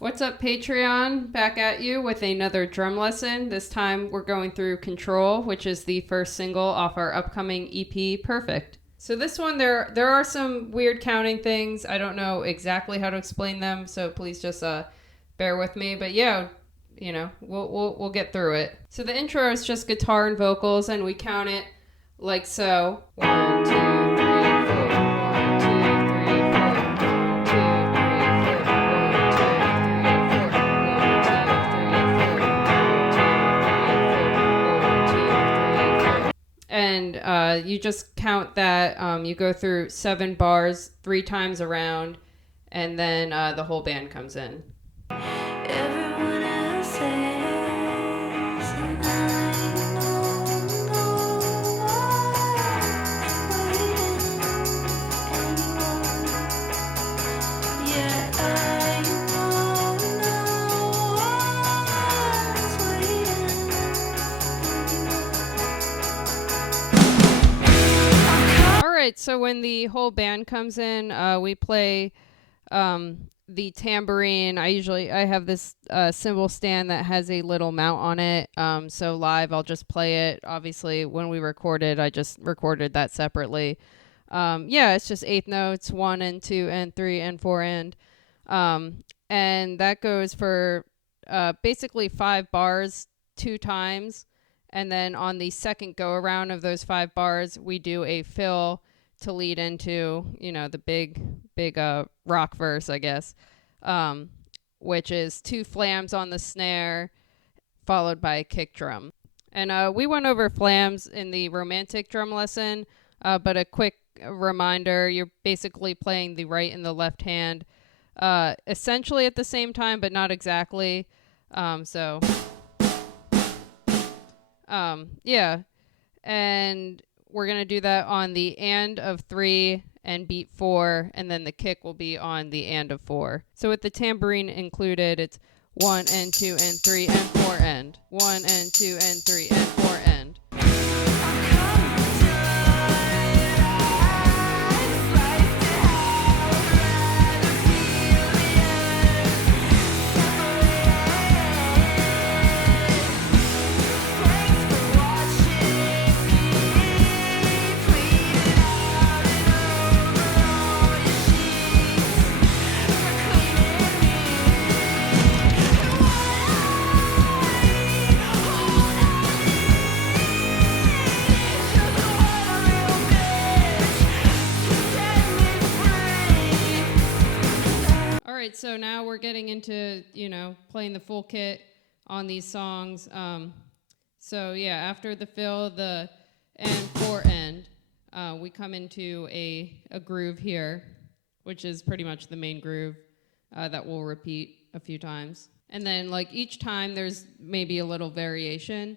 What's up, Patreon? Back at you with another drum lesson. This time we're going through Control, which is the first single off our upcoming EP, Perfect. So this one, there are some weird counting things. I don't know exactly how to explain them, so please just bear with me. But yeah, we'll get through it. So the intro is just guitar and vocals, and we count it like so. 1, 2, 3, 4. 1, 2, 3, 4. 1, 2, 3, 4. 1, 2, 3, 4. 1, 2, 3, 4. 1, 2, 3, 4. And you just count that. You go through 7 bars 3 times around, and then the whole band comes in. Everyone else says, and I know yeah, I know. All right, so when the whole band comes in, we play the tambourine. I have this cymbal stand that has a little mount on it. So live, I'll just play it. Obviously, when we recorded, I just recorded that separately. It's just 8th notes, 1 and 2 and 3 and 4 and that goes for basically 5 bars 2 times. And then on the second go around of those 5 bars, we do a fill to lead into, the big rock verse, I guess, which is 2 flams on the snare followed by a kick drum. And we went over flams in the romantic drum lesson, but a quick reminder, you're basically playing the right and the left hand essentially at the same time, but not exactly. And we're going to do that on the and of 3 and beat 4, and then the kick will be on the and of 4. So with the tambourine included, it's 1 and 2 and 3 and 4 and 1 and 2 and 3 and 4 and. So now we're getting into, playing the full kit on these songs. After the fill, the and 4 end, we come into a groove here, which is pretty much the main groove that we'll repeat a few times. And then each time there's maybe a little variation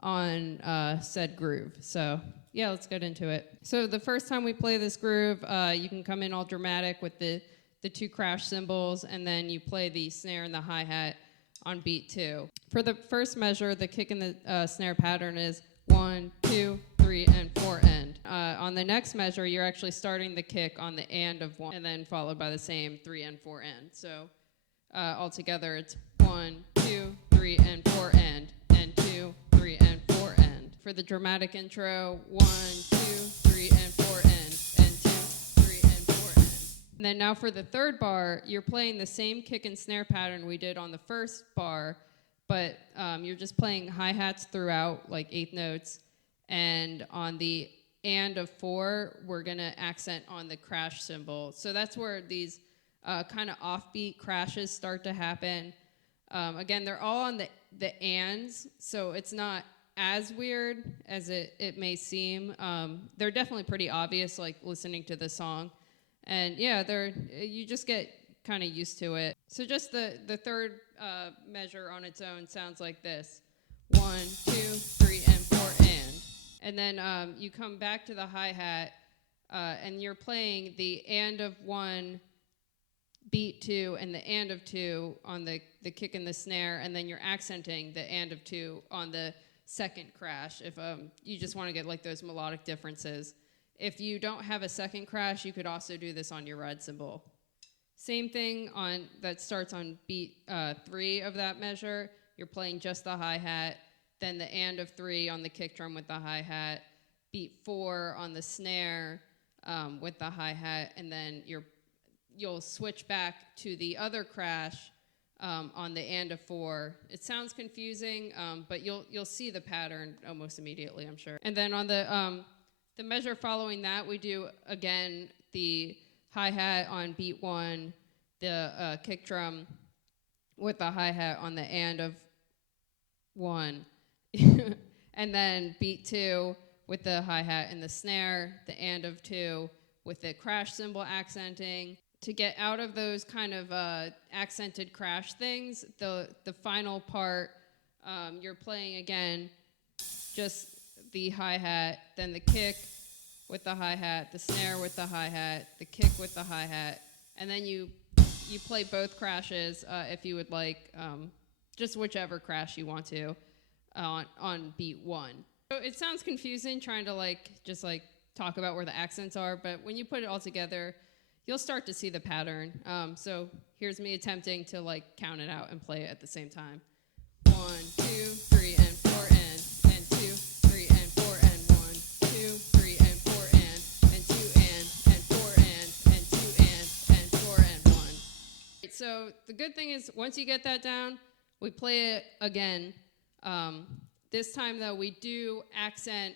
on said groove. So yeah, let's get into it. So the first time we play this groove, you can come in all dramatic with the 2 crash cymbals, and then you play the snare and the hi-hat on beat 2. For the first measure, the kick and the snare pattern is 1, 2, 3, and 4 end. On the next measure, you're actually starting the kick on the and of 1, and then followed by the same 3 and 4 end. So altogether, it's 1, 2, 3, and 4 end, and 2, 3, and 4 end. For the dramatic intro, 1, 2, 3, and 4 end. And then now for the third bar, you're playing the same kick and snare pattern we did on the first bar, but you're just playing hi-hats throughout, 8th notes. And on the and of 4, we're going to accent on the crash cymbal. So that's where these kind of offbeat crashes start to happen. Again, they're all on the ands, so it's not as weird as it may seem. They're definitely pretty obvious, listening to the song. And yeah, you just get kind of used to it. So just the third measure on its own sounds like this. 1, 2, 3, and 4 and. And then you come back to the hi-hat, and you're playing the and of 1, beat 2, and the and of 2 on the kick and the snare, and then you're accenting the and of 2 on the second crash if you just want to get those melodic differences. If you don't have a second crash, you could also do this on your ride cymbal. Same thing on that starts on beat 3 of that measure. You're playing just the hi-hat, then the and of 3 on the kick drum with the hi-hat, beat 4 on the snare with the hi-hat, and then you'll switch back to the other crash on the and of 4. It sounds confusing, but you'll see the pattern almost immediately, I'm sure. And then on the measure following that, we do again the hi-hat on beat 1, the kick drum with the hi-hat on the and of 1, and then beat 2 with the hi-hat and the snare, the and of 2 with the crash cymbal accenting. To get out of those kind of accented crash things, the final part, you're playing again just the hi-hat, then the kick with the hi-hat, the snare with the hi-hat, the kick with the hi-hat, and then you play both crashes if you would like, just whichever crash you want to on beat 1. So it sounds confusing trying to just talk about where the accents are, but when you put it all together, you'll start to see the pattern. So here's me attempting to count it out and play it at the same time. 1, 2, 3, and 4, and 2, 3, and 4, and 1, 2, 3, and 4, and 2, and 4, and 2, and 4, and 1. So the good thing is once you get that down, we play it again. This time though, we do accent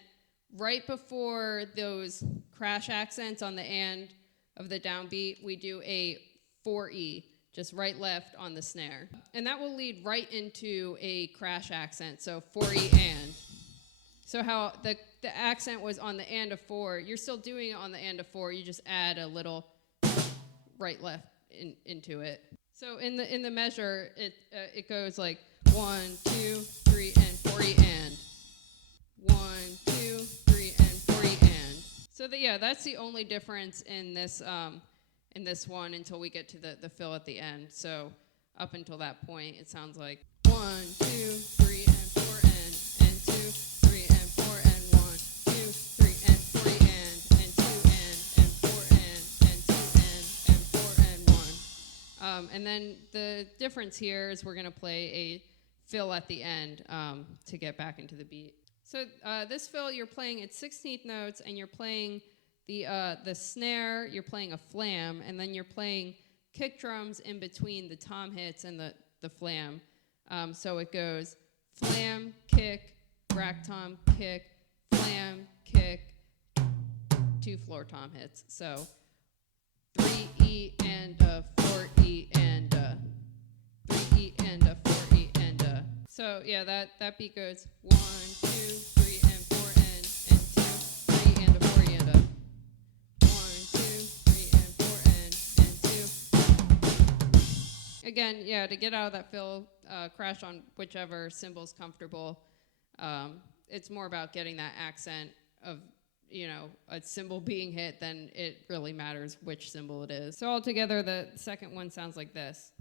right before those crash accents on the and of the downbeat. We do a 4E, just right left on the snare. And that will lead right into a crash accent, so 4E and. So how the accent was on the and of 4, you're still doing it on the and of 4, you just add a little right left into it. So in the measure, it goes like 1, 2, 3, and 4E and. 1, 2, 3, and 4E and. So that's the only difference in this one until we get to the fill at the end. So up until that point, it sounds like 1, 2, 3, and 4 and 2, 3, and 4 and 1, 2, 3, and 3 and 2 and 4 and 2 and 4 and 1. And then the difference here is we're gonna play a fill at the end to get back into the beat. So this fill, you're playing at 16th notes, and you're playing the snare, you're playing a flam, and then you're playing kick drums in between the tom hits and the flam. So it goes flam, kick, rack tom, kick, flam, kick, 2 floor tom hits. So 3E and a 4E and a 3E and a 4E and a. So that beat goes 1, 2, 3, and 4 and 2, 3 and a 4 and a 1, 2, 3 and 4 and 2. Again, to get out of that fill, crash on whichever cymbal's comfortable. It's more about getting that accent of a cymbal being hit than it really matters which cymbal it is. So altogether, the second one sounds like this.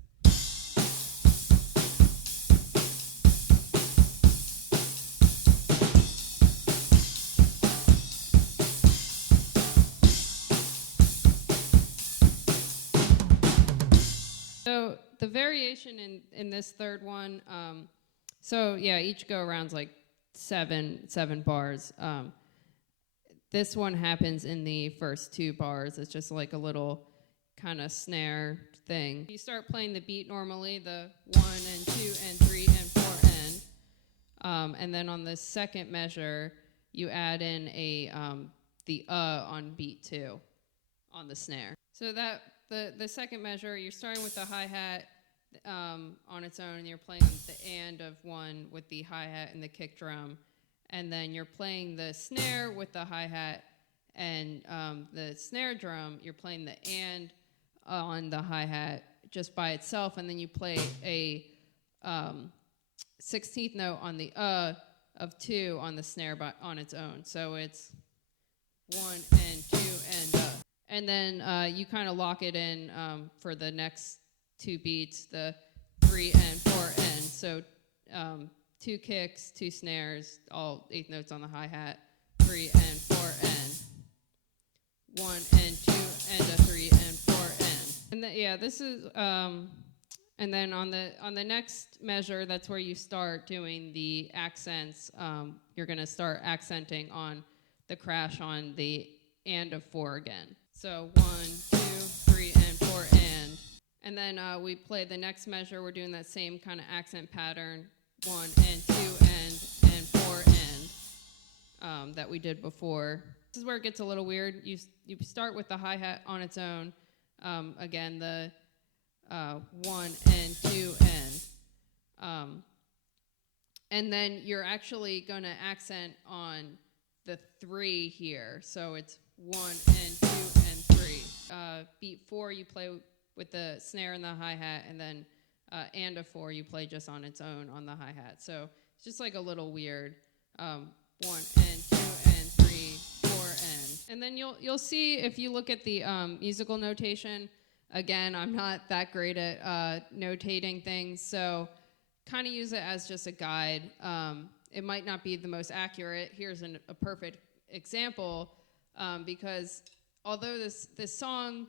So the variation in this third one, each go around's like seven bars. This one happens in the first 2 bars. It's just like a little kind of snare thing. You start playing the beat normally, the 1 and 2 and 3 and 4 and then on the second measure, you add in the on beat 2 on the snare. So that the second measure, you're starting with the hi-hat on its own, and you're playing the and of 1 with the hi-hat and the kick drum. And then you're playing the snare with the hi-hat and the snare drum, you're playing the and on the hi-hat just by itself, and then you play a 16th note on the of 2 on the snare on its own. So it's 1 and 2 and and then you kind of lock it in for the next 2 beats, the 3 and 4 and. So 2 kicks, 2 snares, all 8th notes on the hi-hat, 3 and 4 and, 1 and 2 and a 3 and 4 and. And And this is and then on the next measure, that's where you start doing the accents. You're gonna start accenting on the crash on the and of 4 again. So 1, 2, 3, and 4, and then we play the next measure. We're doing that same kind of accent pattern, 1 and 2 and 4 and that we did before. This is where it gets a little weird. You start with the hi-hat on its own. Again, the 1 and 2 and then you're actually going to accent on the 3 here. So it's 1 and 2 and 3. Beat 4, you play with the snare and the hi-hat, and then and a 4, you play just on its own on the hi-hat. So it's just like a little weird. 1 and 2 and 3, 4 and then you'll see if you look at the musical notation. Again, I'm not that great at notating things, so kind of use it as just a guide. It might not be the most accurate. Here's a perfect example, because although this song,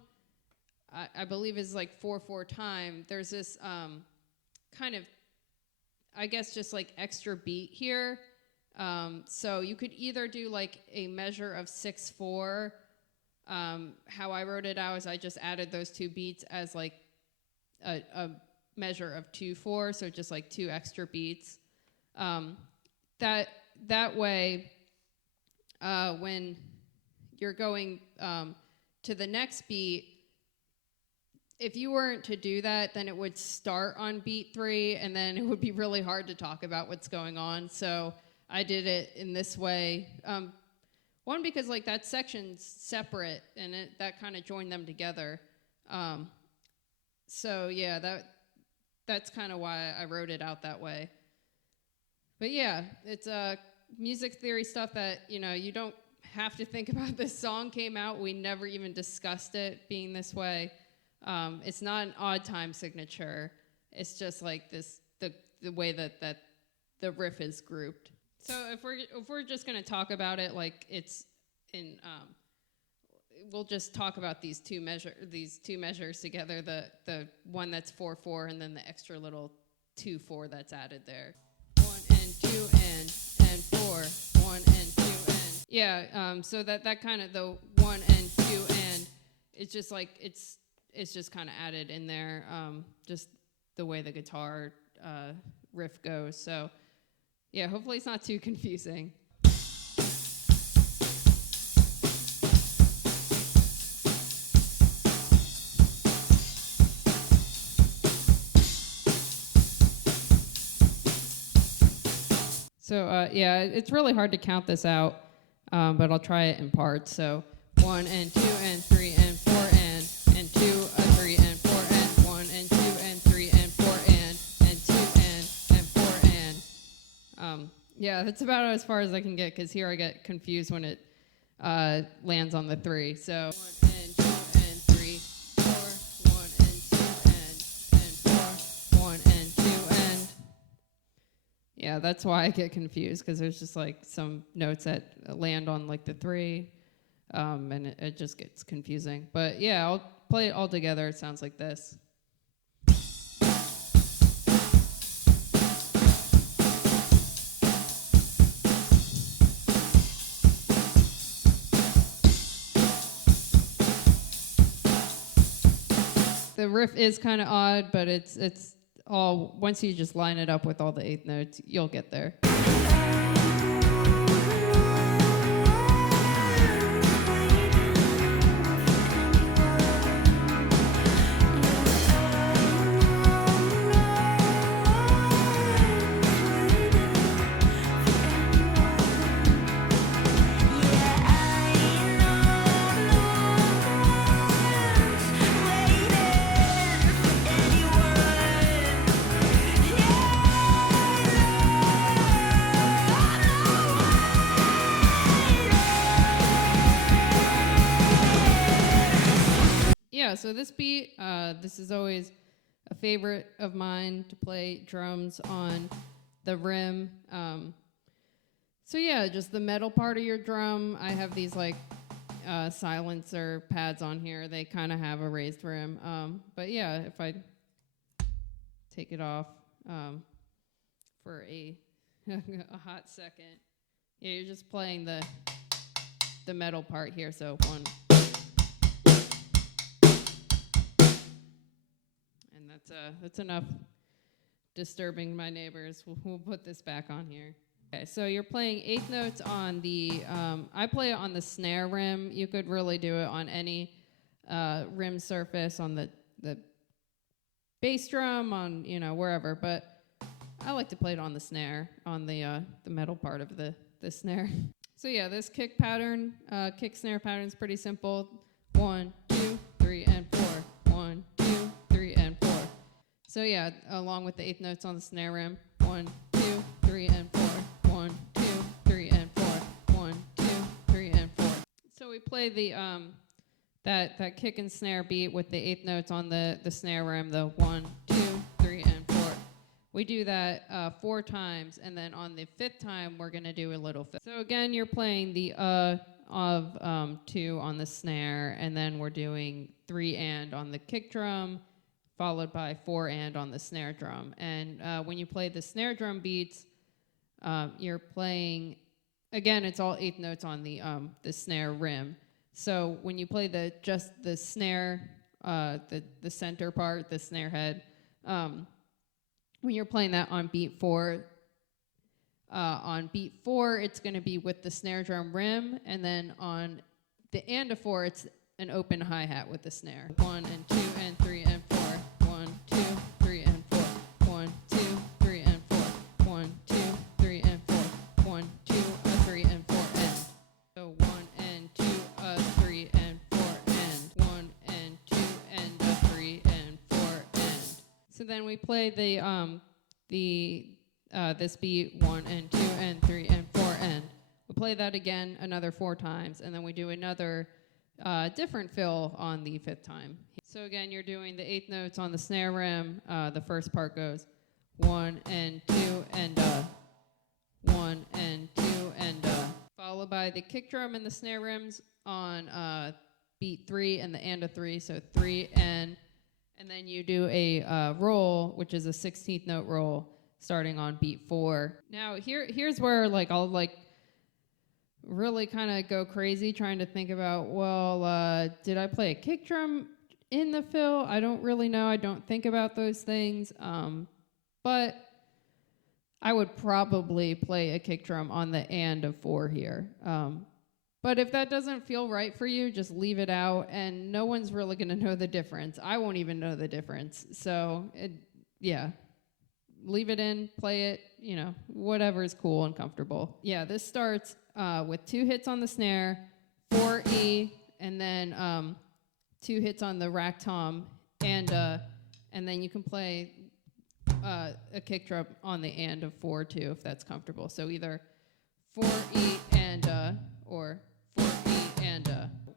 I believe, is like 4/4 time, there's this kind of, I guess, just like extra beat here. So you could either do like a measure of 6/4. How I wrote it out is I just added those 2 beats as like a measure of 2/4, so just like 2 extra beats. That way, when you're going to the next beat, if you weren't to do that, then it would start on beat 3, and then it would be really hard to talk about what's going on. So I did it in this way. One, because like that section's separate, and that kind of joined them together. So yeah, that's kind of why I wrote it out that way. But yeah, it's music theory stuff that, you don't have to think about. This song came out, we never even discussed it being this way. It's not an odd time signature. It's just like the way that the riff is grouped. So if we're just gonna talk about it like it's in, we'll just talk about these two measures together. The one that's 4/4, and then the extra little 2/4 that's added there. 1 and 2 and 4. 1 and 2 and yeah. So that kind of the 1 and 2 and it's just like it's just kind of added in there. Just the way the guitar riff goes. So. Yeah, hopefully it's not too confusing. So yeah, it's really hard to count this out, but I'll try it in parts. So 1 and 2 and 3 and 4 and 2 3 and 4 and 1 and 2 and 3 and 4 and 2 and 4 and. Yeah, that's about as far as I can get, because here I get confused when it lands on the 3. So 1 and 2 and 3, 4, 1 and 2 and 4, 1 and 2 and. Yeah, that's why I get confused, because there's just like some notes that land on like the 3, and it just gets confusing. But yeah, I'll play it all together. It sounds like this. The riff is kind of odd, but it's all, once you just line it up with all the 8th notes, you'll get there. Yeah, so this beat, this is always a favorite of mine to play drums on the rim. So yeah, just the metal part of your drum. I have these like silencer pads on here. They kind of have a raised rim. But yeah, if I take it off for a a hot second, yeah, you're just playing the metal part here. So 1, and that's enough disturbing my neighbors. We'll put this back on here. Okay, so you're playing eighth notes on the, I play it on the snare rim. You could really do it on any rim surface, on the bass drum, on, wherever. But I like to play it on the snare, on the metal part of the snare. So yeah, this kick pattern, kick snare pattern is pretty simple. 1, 2, 3, and 4. 1, 2, 3, and 4. So yeah, along with the eighth notes on the snare rim. 1, 2, 3, and 4. 1, 2, 3, and 4. 1, 2, 3, and 4. So we play the that kick and snare beat with the eighth notes on the snare rim. The 1, 2, 3, and 4. We do that 4 times, and then on the 5th time we're gonna do a little fifth. So again, you're playing the of 2 on the snare, and then we're doing 3 and on the kick drum, followed by 4 and on the snare drum. And when you play the snare drum beats, you're playing, again, it's all eighth notes on the snare rim. So when you play just the snare, the center part, the snare head, when you're playing that on beat 4, it's going to be with the snare drum rim, and then on the and of 4, it's an open hi-hat with the snare. 1 and 2 and 3 and 4. 1, 2, 3 and 4. 1, 2, 3 and 4. 1, 2, 3 and 4. 1, 2, 3 and 4 and. So 1 and 2, 3 and 4 and. 1 and 2 and 3 and 4 and. So then we play this beat 1 and 2 and 3 and 4 and. We play that again another 4 times, and then we do another different fill on the 5th time. So again, you're doing the eighth notes on the snare rim. The first part goes 1 and 2 and 1 and 2 and followed by the kick drum and the snare rims on beat 3 and the and of 3. So 3 and then you do a roll, which is a 16th note roll, starting on beat 4. Now here's where I'll really kind of go crazy trying to think about, did I play a kick drum in the fill? I don't really know. I don't think about those things. But I would probably play a kick drum on the and of 4 here. But if that doesn't feel right for you, just leave it out, and no one's really going to know the difference. I won't even know the difference. So, leave it in, play it, whatever is cool and comfortable. Yeah, this starts with 2 hits on the snare, 4 E, and then 2 hits on the rack tom, and then you can play a kick drum on the and of 4 too, if that's comfortable. So either 4 E and or 4 E and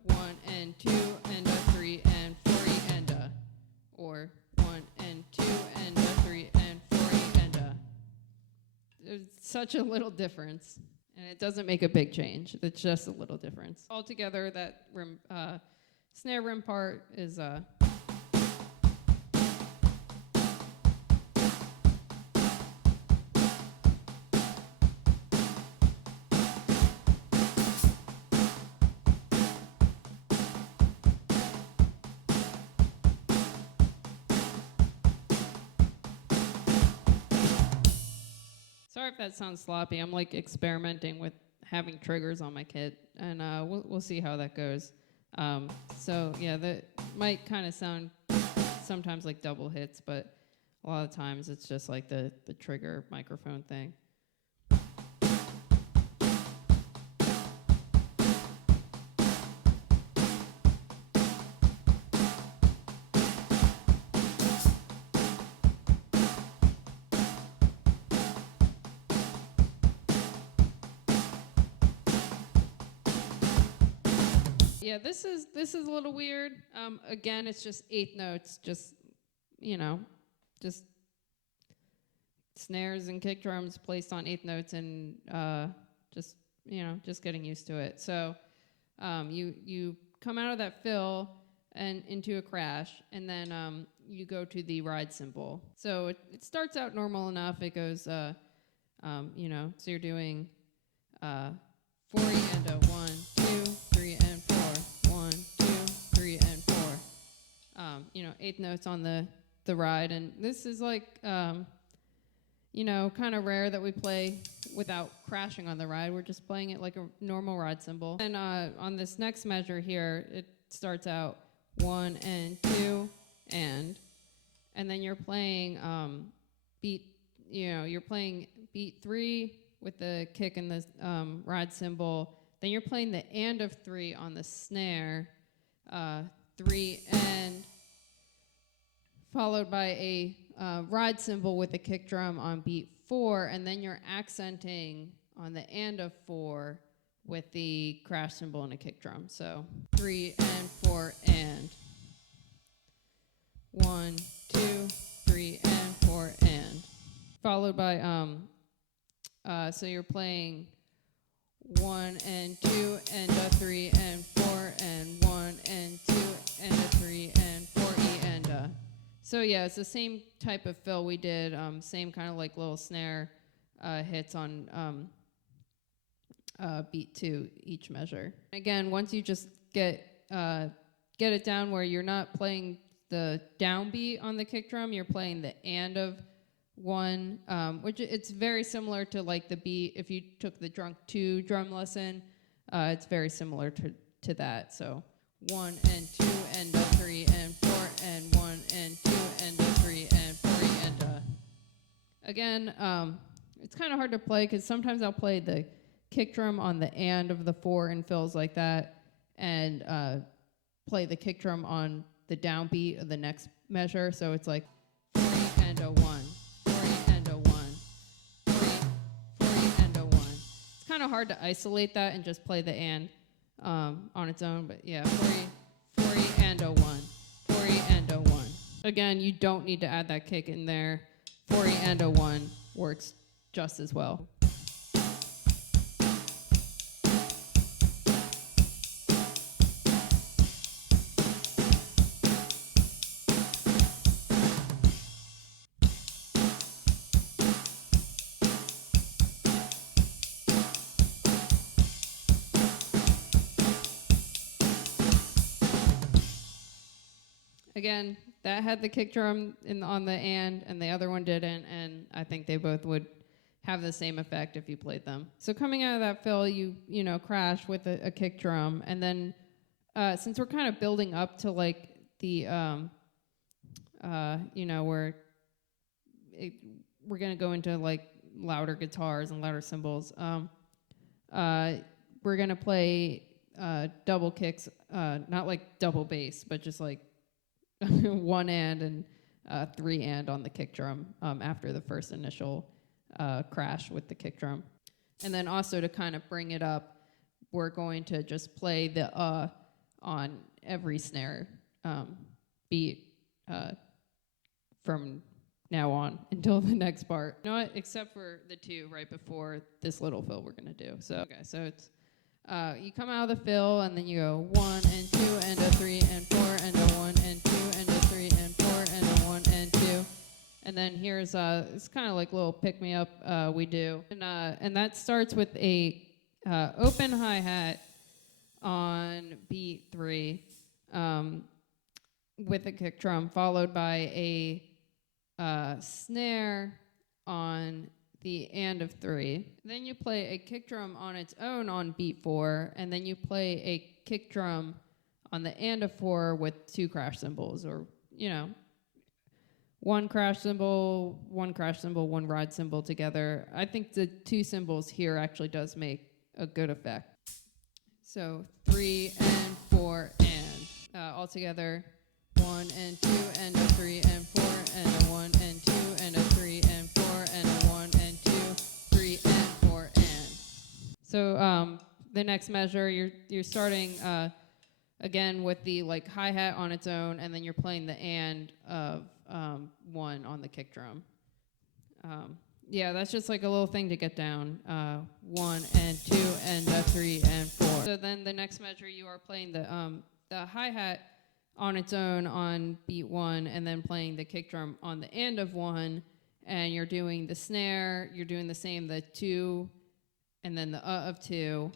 1 and 2 and 3 and 4 E and or 1 and 2 and 3 and 4 E and there's such a little difference, and it doesn't make a big change. It's just a little difference. Altogether, that rim, snare rim part is sorry if that sounds sloppy. I'm experimenting with having triggers on my kit, and we'll see how that goes. So yeah, that might kind of sound sometimes like double hits, but a lot of times it's just like the trigger microphone thing. Yeah, this is a little weird. Again, it's just eighth notes, just snares and kick drums placed on eighth notes, and just getting used to it. So You come out of that fill and into a crash, and then you go to the ride cymbal. So it starts out normal enough. It goes, so you're doing 4 and a 1, 2, 3 and 4, 1, 2, 3 and 4. Eighth notes on the ride, and this is like, kind of rare that we play without crashing on the ride. We're just playing it like a normal ride cymbal. And on this next measure here, it starts out 1 and 2 and then you're playing you're playing beat 3 with the kick and the ride cymbal. Then you're playing the and of 3 on the snare, 3 and, followed by a ride cymbal with a kick drum on beat 4, and then you're accenting on the and of 4 with the crash cymbal and a kick drum. So 3 and 4 and 1, 2, 3 and 4 and, followed by so you're playing 1 and 2 and a 3 and 4 and 1 and 2 and a 3 and 4 E and a. So yeah, it's the same type of fill we did, same kind of like little snare hits on beat 2 each measure. Again, once you just get it down where you're not playing the downbeat on the kick drum, you're playing the and of 1, which it's very similar to like the beat. If you took the Drunk 2 drum lesson, it's very similar to that. So 1 and 2 and a 3 and 4 and 1 and 2 and a 3 and 4 and a. Again, it's kind of hard to play because sometimes I'll play the kick drum on the and of the 4 and fills like that, and play the kick drum on the downbeat of the next measure. So it's like 4 and a 1, 4 and a 1, 4 and a 1. It's kind of hard to isolate that and just play the and on its own, but yeah, 4 and a 1, 4 and a 1. Again, you don't need to add that kick in there. 4 and a 1 works just as well. Again, that had the kick drum on the and the other one didn't, and I think they both would have the same effect if you played them. So coming out of that fill, you crash with a kick drum, and then since we're kind of building up to like the we're gonna go into like louder guitars and louder cymbals. We're gonna play double kicks, not like double bass, but just like 1 and 3 and on the kick drum after the first initial crash with the kick drum. And then also to kind of bring it up, we're going to just play the on every snare beat from now on until the next part. You know what? Except for the 2 right before this little fill we're going to do. So it's you come out of the fill, and then you go 1 and 2 and a 3 and 4 and a 1 and 2 and a 3 and 4 and a 1 and 2. And then here's it's kind of like little pick me up we do, and that starts with a open hi-hat on beat 3 with a kick drum, followed by a snare on the and of 3. Then you play a kick drum on its own on beat 4, and then you play a kick drum on the and of 4 with 2 crash cymbals, or 1 crash cymbal, 1 crash cymbal, 1 ride cymbal together. I think the 2 cymbals here actually does make a good effect. So 3 and 4 and all together 1 and 2 and a 3 and 4 and a 1 and 2 and a 3 and 4 and a 1 and 2, 3 and 4 and. So the next measure, you're starting again with the like hi-hat on its own, and then you're playing the and of 1 on the kick drum. Yeah, that's just like a little thing to get down. 1 and 2 and 3 and 4. So then the next measure you are playing the hi-hat on its own on beat 1 and then playing the kick drum on the end of 1, and you're doing the snare, you're doing the same, the 2 and then the of 2,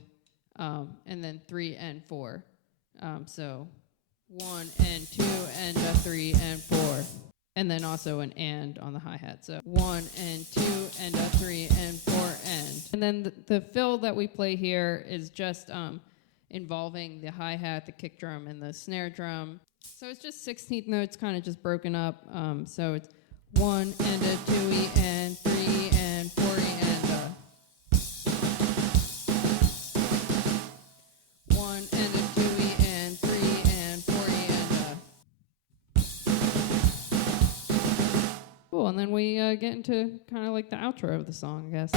and then 3 and 4. So 1 and 2 and 3 and 4. And then also an and on the hi-hat. So 1 and 2 and 3 and 4 and. And then the fill that we play here is just involving the hi-hat, the kick drum, and the snare drum. So it's just 16th notes kind of just broken up. So it's 1 and a 2e and 3 and 4e and 1 and a 2e and 3 and 4e and Cool, and then we get into kind of like the outro of the song, I guess.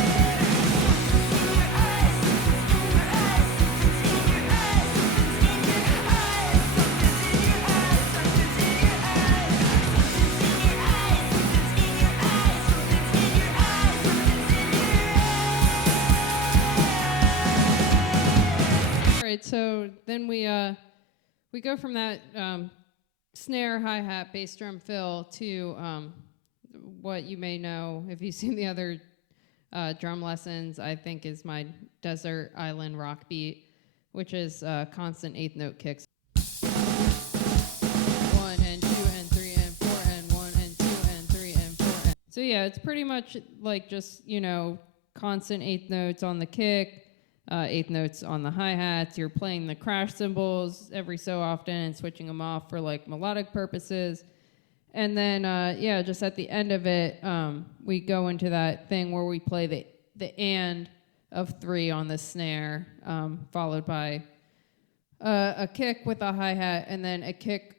All right, so then we go from that snare, hi-hat, bass drum fill to what you may know if you've seen the other drum lessons, I think is my desert island rock beat, which is constant 8th note kicks. 1 and 2 and 3 and 4 and 1 and 2 and 3 and 4 and. So yeah, it's pretty much like just, constant 8th notes on the kick, 8th notes on the hi-hats. You're playing the crash cymbals every so often and switching them off for like melodic purposes. And then, just at the end of it, we go into that thing where we play the and of 3 on the snare, followed by a kick with a hi-hat, and then a kick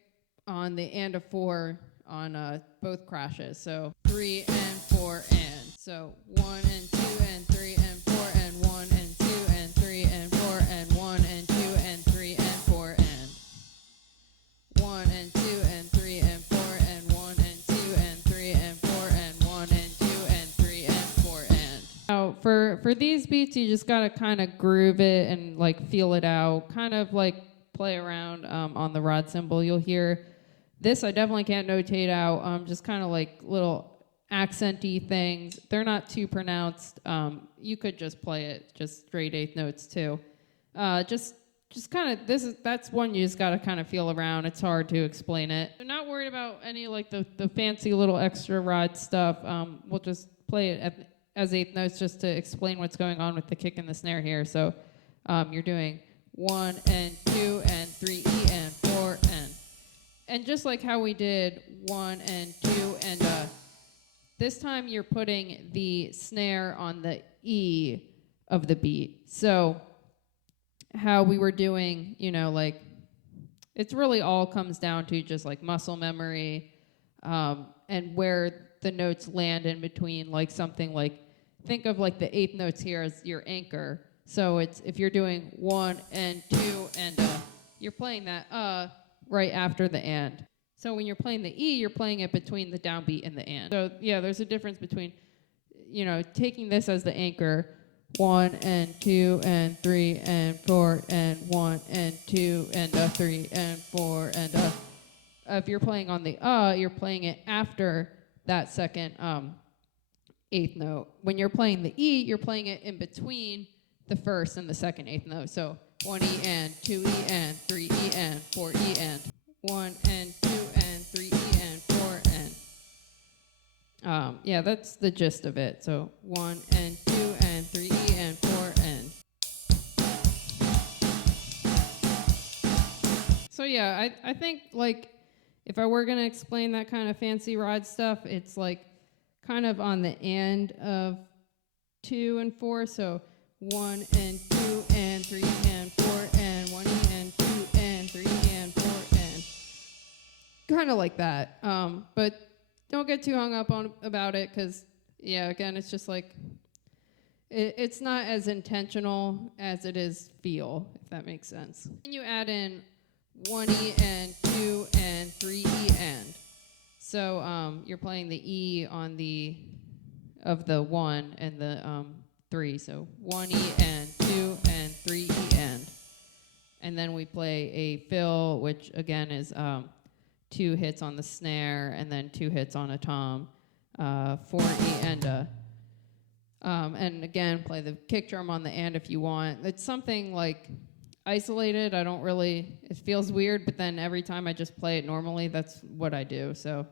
on the and of 4 on both crashes. So 3 and 4 and. So 1 and 2 and 3 and 4 and 1 and 2 and 3 and 4 and 1 and 2 and 3 and 4 and 1 and 2 and 3 and 4 and 1 and 2 and 3 and 4 and 1 and 2 and 3 and 4 and. Now for these beats, you just gotta kind of groove it and like feel it out, kind of like play around on the rod cymbal. You'll hear this. I definitely can't notate out. Just kind of like little accenty things. They're not too pronounced. You could just play it just straight 8th notes too. Just kind of that's one you just got to kind of feel around. It's hard to explain it. I'm not worried about any like the fancy little extra rod stuff. We'll just play it as 8th notes just to explain what's going on with the kick and the snare here. So you're doing 1 and 2 and 3 E and 4 and just like how we did 1 and 2 and this time you're putting the snare on the E of the beat. So how we were doing, like it's really all comes down to just like muscle memory and where the notes land in between, like something like, think of like the 8th notes here as your anchor. So it's if you're doing 1 and 2 and you're playing that right after the and. So when you're playing the E, you're playing it between the downbeat and the and. So yeah, there's a difference between, taking this as the anchor, 1 and 2 and 3 and 4 and 1 and 2 and 3 and 4 and if you're playing on the you're playing it after that second 8th note. When you're playing the E, you're playing it in between the first and the second 8th note. So 1 E and 2 E and 3 E and 4 E and 1 and 2 and 3 E and 4 and that's the gist of it. So 1 and 2 and 3 E and 4 and. So yeah, I think like if I were gonna explain that kind of fancy rod stuff, it's like kind of on the end of 2 and 4. So 1 and 2 and 3 and 4 and 1 E and 2 and 3 and 4 and kind of like that. But don't get too hung up about it because, again, it's just like it's not as intentional as it is feel, if that makes sense. Then you add in 1 E and 2 and 3 E and. So you're playing the E on the of the 1 and the 3. So 1 E and 2 and 3 E and. And then we play a fill, which again is 2 hits on the snare and then 2 hits on a tom, 4 E and a. And again, play the kick drum on the and if you want. It's something like isolated. I don't really, it feels weird, but then every time I just play it normally, that's what I do. So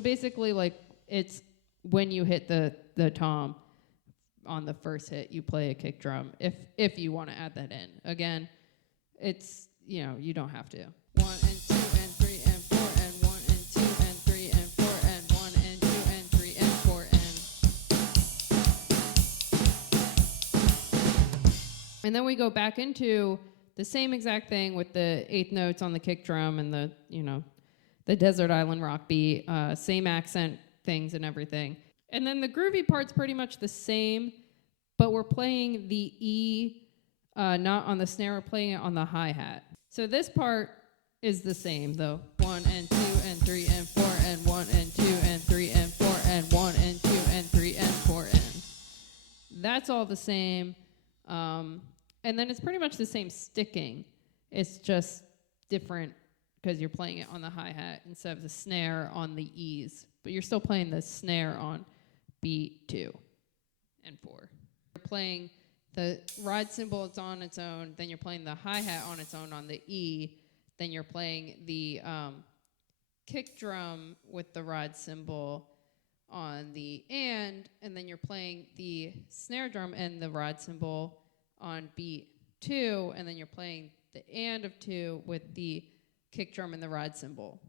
basically, like, it's when you hit the tom on the first hit, you play a kick drum if you want to add that in. Again, it's, you know, you don't have to. 1 and 2 and 3 and 4 and 1 and 2 and 3 and 4 and 1 and 2 and 3 and 4 and then we go back into the same exact thing with the 8th notes on the kick drum and the, you know, the Desert Island Rock beat, same accent things and everything. And then the groovy part's pretty much the same, but we're playing the E not on the snare, we're playing it on the hi-hat. So this part is the same though. 1 and 2 and 3 and 4 and 1 and 2 and 3 and 4 and 1 and 2 and 3 and 4 and. That's all the same. And then it's pretty much the same sticking. It's just different because you're playing it on the hi-hat instead of the snare on the E's. But you're still playing the snare on beat 2 and 4. You're playing the ride cymbal, it's on its own. Then you're playing the hi-hat on its own on the E. Then you're playing the kick drum with the ride cymbal on the and then you're playing the snare drum and the ride cymbal on beat 2, and then you're playing the and of 2 with the kick drum and the ride cymbal.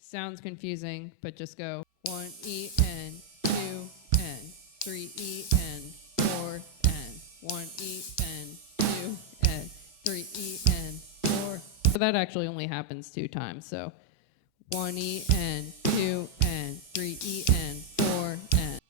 Sounds confusing, but just go 1 E and 2 and 3 E and 4 and 1 E and 2 and 3 E and 4. So that actually only happens 2 times. So 1 E and 2 and 3 E and 4 and.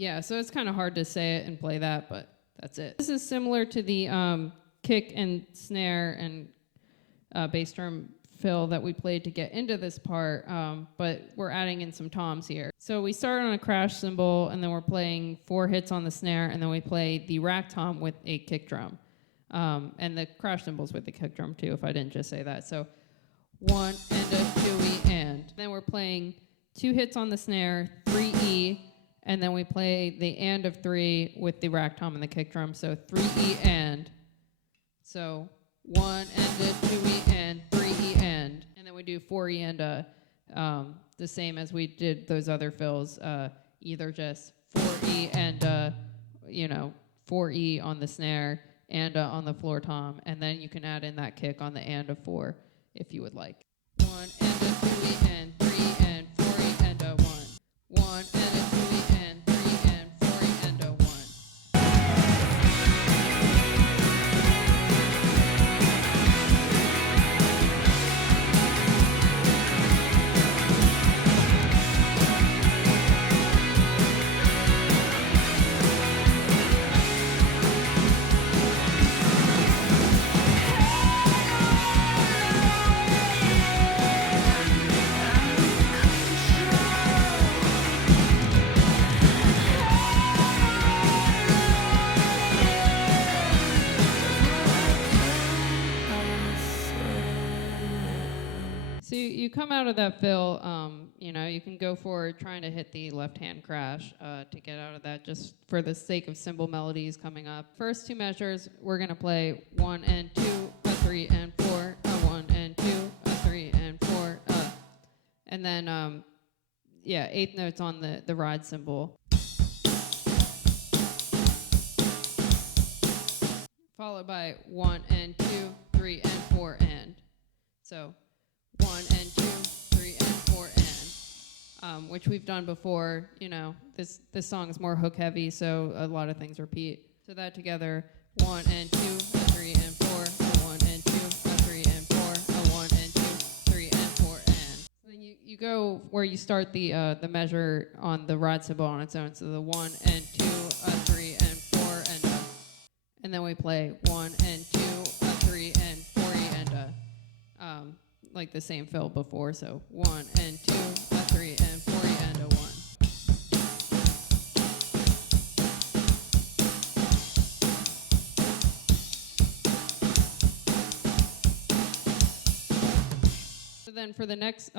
Yeah, so it's kind of hard to say it and play that, but that's it. This is similar to the kick and snare and bass drum fill that we played to get into this part, but we're adding in some toms here. So we start on a crash cymbal, and then we're playing 4 hits on the snare, and then we play the rack tom with a kick drum. And the crash cymbals with the kick drum too, if I didn't just say that. So 1 and a 2 E and. Then we're playing 2 hits on the snare, 3 E, and then we play the and of 3 with the rack tom and the kick drum. So 3 E and. So 1 and a 2 E and 3 E and. And then we do 4 E and the same as we did those other fills. Either just 4 E and 4 E on the snare and on the floor tom, and then you can add in that kick on the and of 4 if you would like. 1 and a 2 E and 3 and 4 E and a 1. 1 and a 2 E and 3 and 4 E and a 1. So you come out of that fill, you can go for trying to hit the left-hand crash to get out of that, just for the sake of cymbal melodies coming up. First 2 measures, we're going to play 1 and 2, a 3 and 4, a 1 and 2, a 3 and 4, and then, 8th notes on the ride cymbal. Followed by 1 and 2, 3 and 4 and. So 1 and 2, 3 and 4 and, which we've done before. This song is more hook heavy, so a lot of things repeat. So that together, 1 and 2, a 3 and 4, a 1 and 2, a 3 and 4, a 1 and 2, 3 go where you start the measure on the rod cymbal on its own. So the 1 and 2, 3 and 4 and then we play 1 and 2, 3 and 4 and like the same fill before. So 1 and 2, 3 and 4 and a 1. So then for the next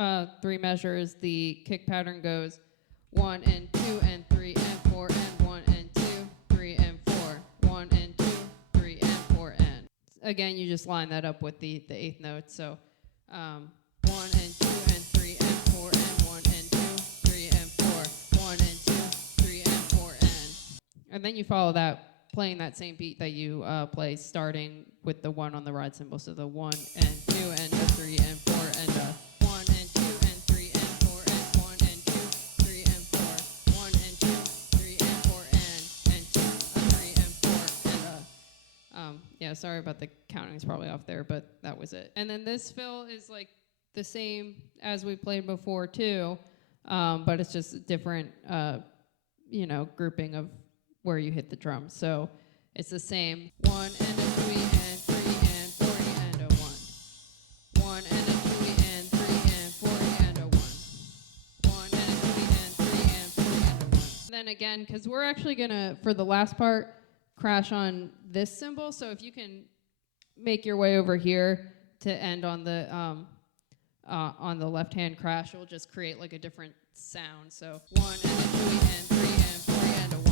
3 measures, the kick pattern goes 1 and 2 and 3 and 4 and 1 and 2, 3 and 4, 1 and 2, 3 and 4 and. Again, you just line that up with the eighth note. So 1 and 2 and 3 and 4 and 1 and 2, 3 and 4, 1 and 2, 3 and 4 and then you follow that playing that same beat that you play starting with the 1 on the ride cymbal. So the 1 and 2 and a 3 and 4 and 1 and 2 and 3 and 4 and 1 and 2, 3 and 4, 1 and 2, 3 and 4 and 2, 3 and 4 and yeah, sorry about the counting, it's probably off there, but that was it. And then this fill is like the same as we played before too, but it's just a different grouping of where you hit the drums. So it's the same 1 and a 3 and 3 and 4 and a 1. 1 and a 3 and 3 and 4 and a 1. 1 and a 3 and 3 and 4 and a 1. Then again, because we're actually gonna, for the last part, crash on this cymbal. So if you can make your way over here to end on the left hand crash, it'll just create like a different sound. So 1 and a 2 and 3 and 4 and a 1.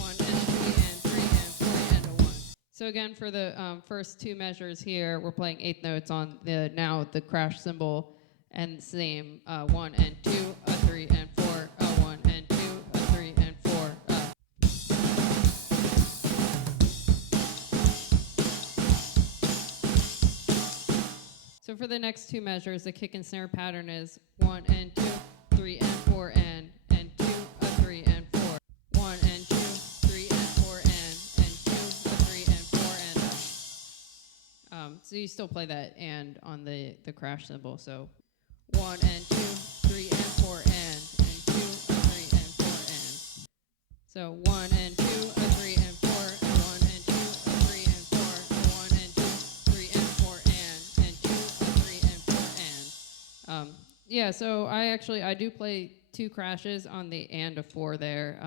1 and a 3 and 3 and 4 and a 1. So again, for the first 2 measures here, we're playing eighth notes on the crash cymbal, and same 1 and 2, a 3 and 4, a 1 and 2, a 3 and 4. So for the next 2 measures, the kick and snare pattern is 1 and 2, 3 and 4 and 2, a 3 and 4. 1 and 2, 3 and 4 and 2, a 3 and 4 and so you still play that and on the crash cymbal. So 1 and 2, 3 and 4 and 2, a 3 and 4 and. So 1 and 2, a 3 and 4, a 1 and 2, a 3 and 4, a 1 and 2, 3 and 4 and 2, a 3 and 4 and. Yeah, so I do play 2 crashes on the and a 4 there,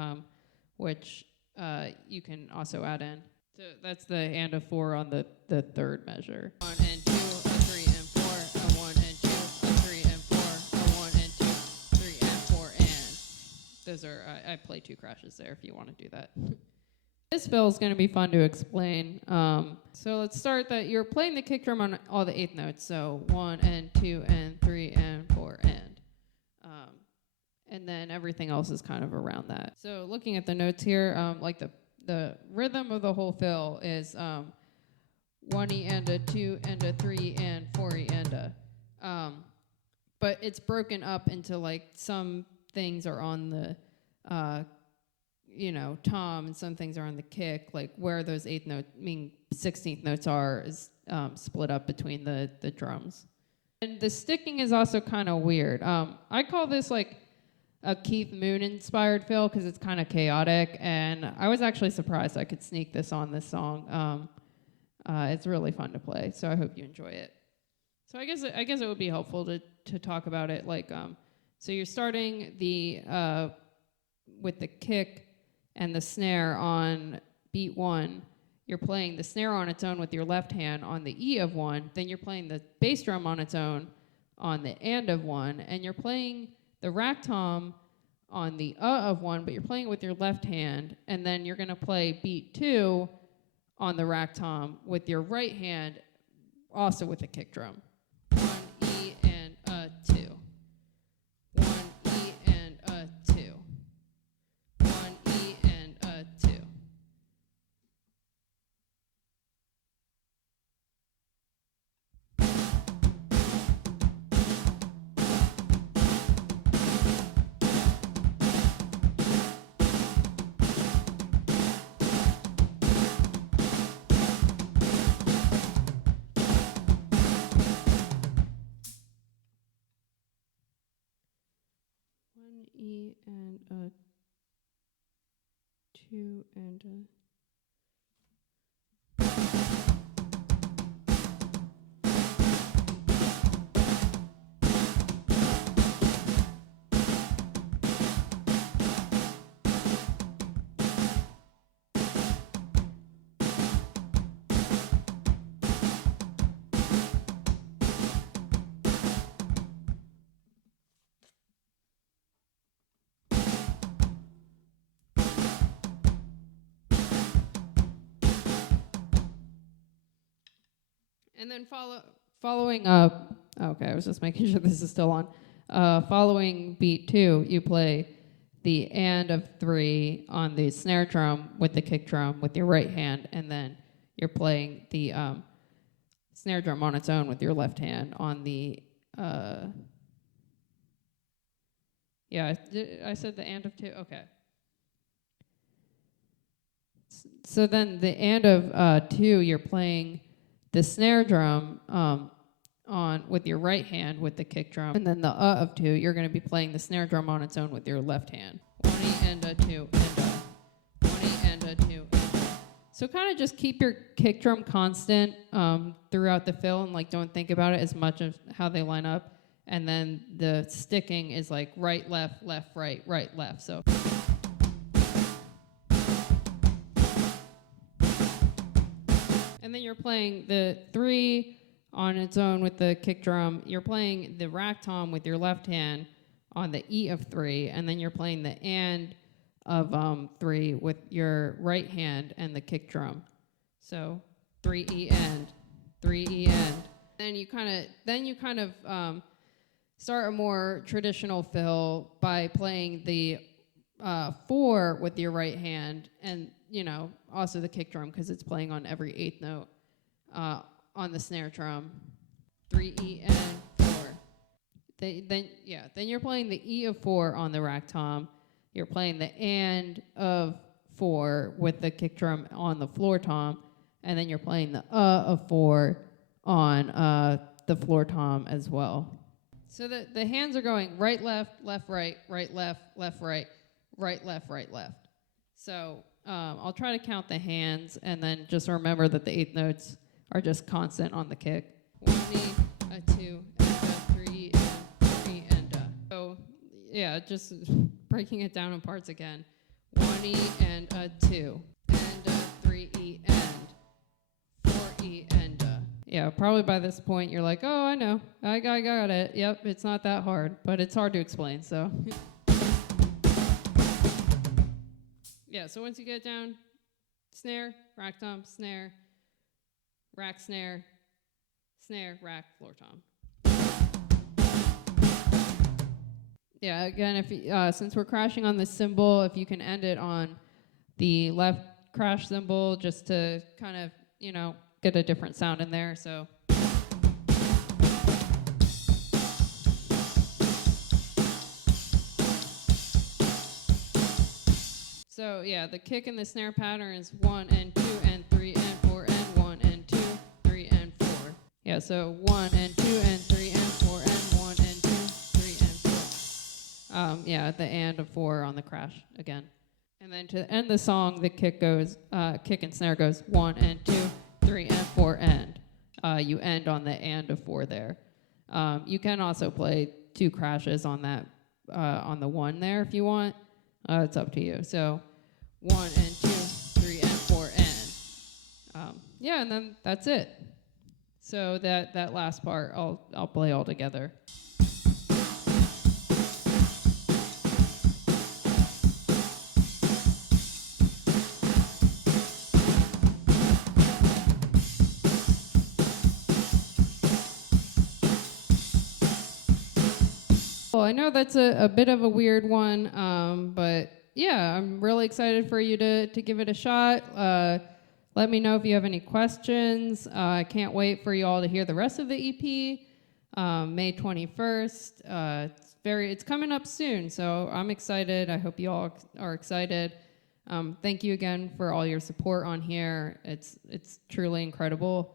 which you can also add in. So that's the and a 4 on the third measure. 1 and 2, a 3 and 4, a 1 and 2, a 3 and 4, a 1 and 2, 3 and 4 and. Those are, I play 2 crashes there if you want to do that. This fill is going to be fun to explain. So let's start that you're playing the kick drum on all the eighth notes. So 1 and 2 and 3 and 4 and then everything else is kind of around that. So looking at the notes here, like the rhythm of the whole fill is 1E and a 2 and a 3 and 4E and a. But it's broken up into like some things are on the tom, and some things are on the kick, like where those 16th notes are is split up between the drums. And the sticking is also kind of weird. I call this like a Keith Moon inspired fill because it's kind of chaotic, and I was actually surprised I could sneak this on this song. It's really fun to play, so I hope you enjoy it. So I guess it would be helpful to talk about it like so you're starting with the kick and the snare on beat 1. You're playing the snare on its own with your left hand on the E of 1. Then you're playing the bass drum on its own on the and of 1, and you're playing the rack tom on the of 1, but you're playing it with your left hand, and then you're going to play beat 2 on the rack tom with your right hand, also with a kick drum. 1 E and a 2. 1 E and a 2. 1 E and a 2. E and a 2 and a. And then following up, okay, I was just making sure this is still on. Following beat 2, you play the and of 3 on the snare drum with the kick drum with your right hand, and then you're playing the snare drum on its own with your left hand on the. Yeah, I said the and of 2. Okay. So then the and of 2, you're playing the snare drum on with your right hand with the kick drum, and then the of 2, you're going to be playing the snare drum on its own with your left hand. 1 E and a 2 and a 1 E and a 2 and a. So kind of just keep your kick drum constant throughout the fill, and like don't think about it as much as how they line up. And then the sticking is like right, left, left, right, left. So. And then you're playing the 3 on its own with the kick drum. You're playing the rack tom with your left hand on the E of 3, and then you're playing the and of 3 with your right hand and the kick drum. So 3 E and 3 E and. And you kind of start a more traditional fill by playing the 4 with your right hand, and also the kick drum because it's playing on every 8th note on the snare drum. 3 E and 4. Then you're playing the E of 4 on the rack tom. You're playing the and of 4 with the kick drum on the floor tom, and then you're playing the of 4 on the floor tom as well. So the hands are going right, left, left, right, left, left, right, left, right, left. So I'll try to count the hands, and then just remember that the 8th notes are just constant on the kick. 1 E, a 2, and a 3, and 3, and a. So yeah, just breaking it down in parts again. 1 E and a 2, and a 3 E and 4 E and a. Yeah, probably by this point you're like, oh, I know, I got it. Yep, it's not that hard, but it's hard to explain. So. Yeah, so once you get down, snare, rack tom, snare, rack, snare, snare, rack, floor tom. Yeah, again, if since we're crashing on the cymbal, if you can end it on the left crash cymbal just to kind of, get a different sound in there, so. So yeah, the kick and the snare pattern is 1 and 2 and 3 and 4 and 1 and 2, 3 and 4. Yeah, so 1 and 2 and 3 and 4 and 1 and 2, 3 and 4. Yeah, the and of 4 on the crash again. And then to end the song, the kick and snare goes 1 and 2, 3 and 4 and. You end on the and of 4 there. You can also play 2 crashes on that on the 1 there if you want. It's up to you. So 1 and 2, 3 and 4 and. Yeah, and then that's it. So that last part I'll play all together. Well, I know that's a bit of a weird one, but yeah, I'm really excited for you to give it a shot. Let me know if you have any questions. I can't wait for you all to hear the rest of the EP, May 21st. It's coming up soon, so I'm excited. I hope you all are excited. Thank you again for all your support on here. It's truly incredible.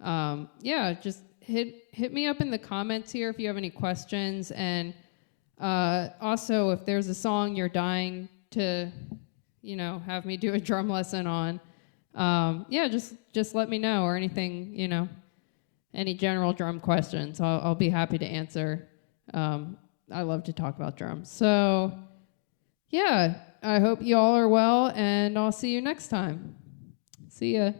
Yeah, just hit me up in the comments here if you have any questions, and Also, if there's a song you're dying to, have me do a drum lesson on, just let me know, or anything, any general drum questions. I'll be happy to answer. I love to talk about drums. So, yeah, I hope you all are well, and I'll see you next time. See ya.